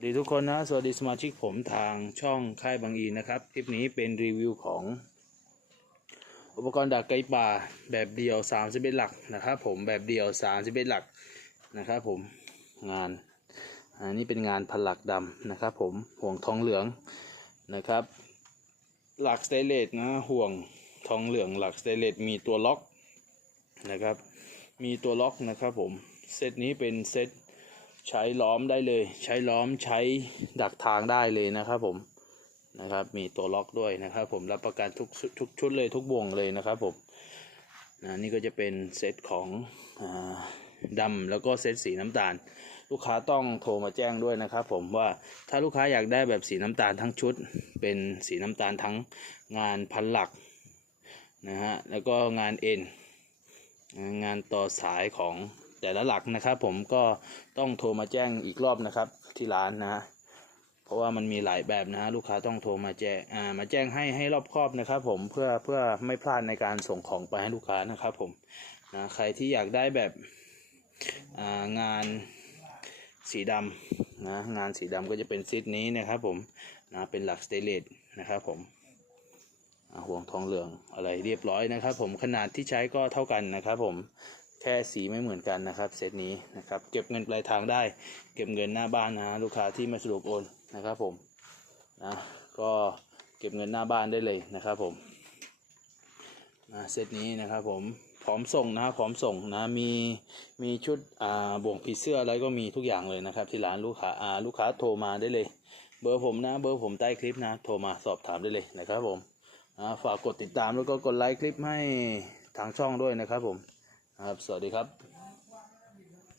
สวัสดีทุกคนนะสวัสดีสมาชิกผมทางช่องค่ายบางอีนะครับคลิปนี้เป็นรีวิวของอุปกรณ์ดักไก่ป่าแบบเดียว31หลักนะครับผมแบบเดียว31หลักนะครับผมงานอันนี้เป็นงานพันหลักดำนะครับผมห่วงทองเหลืองนะครับ หลักสเตเลสนะห่วงทองเหลืองหลักสเตเลสมีตัวล็อกนะครับ มีตัวล็อกนะครับผมเซตนี้เป็นเซต ใช้ล้อมได้เลย ใช้ล้อมใช้ดักทางได้เลยนะครับผมนะครับ มีตัวล็อกด้วยนะครับ ผมรับประกันทุกทุกชุดเลยทุกวงเลยนะครับผมนะนี่ก็จะเป็นเซตของอดำแล้วก็เซตสีน้ำตาล ลูกค้าต้องโทรมาแจ้งด้วยนะครับ ผมว่าถ้าลูกค้าอยากได้แบบสีน้ำตาลทั้งชุด เป็นสีน้ำตาลทั้งงานพันหลักนะฮะแล้วก็งานเอ็นงานต่อสายของ แต่ละหลักนะครับ ผมก็ต้องโทรมาแจ้งอีกรอบนะครับ ที่ร้านนะเพราะว่ามันมีหลายแบบนะลูกค้าต้องโทรมาแจ้งอ่ามาแจ้งให้ให้รอบครอบนะครับ ผมเพื่อเพื่อไม่พลาดในการส่งของไปให้ลูกค้านะครับ ผมนะใครที่อยากได้แบบอ่างานสีดำนะงานสีดำก็จะเป็นซิดนี้นะครับผมนะเป็นหลักสเตเลสนะครับผมห่วงทองเหลืองอะไรเรียบร้อยนะครับ ผมขนาดที่ใช้ก็เท่ากันนะครับผม แค่สีไม่เหมือนกันนะครับเซตนี้นะครับเก็บเงินปลายทางได้ เก็บเงินหน้าบ้านนะฮะลูกค้าที่ไม่สะดวกโอนนะครับผมนะก็เก็บเงินหน้าบ้านได้เลยนะครับผมนะเซตนี้นะครับผมพร้อมส่งนะพร้อมส่งนะมีมีชุดอ่าบ่วงผีเสื้ออะไรก็มีทุกอย่างเลยนะครับ ที่ร้านลูกค้าอ่าลูกค้าโทรมาได้เลย เบอร์ผมนะเบอร์ผมใต้คลิปนะโทรมาสอบถามได้เลยนะครับผมอ่าฝากกดติดตามแล้วก็กดไลค์คลิปให้ทางช่องด้วยนะครับผม นะครับ สวัสดีครับ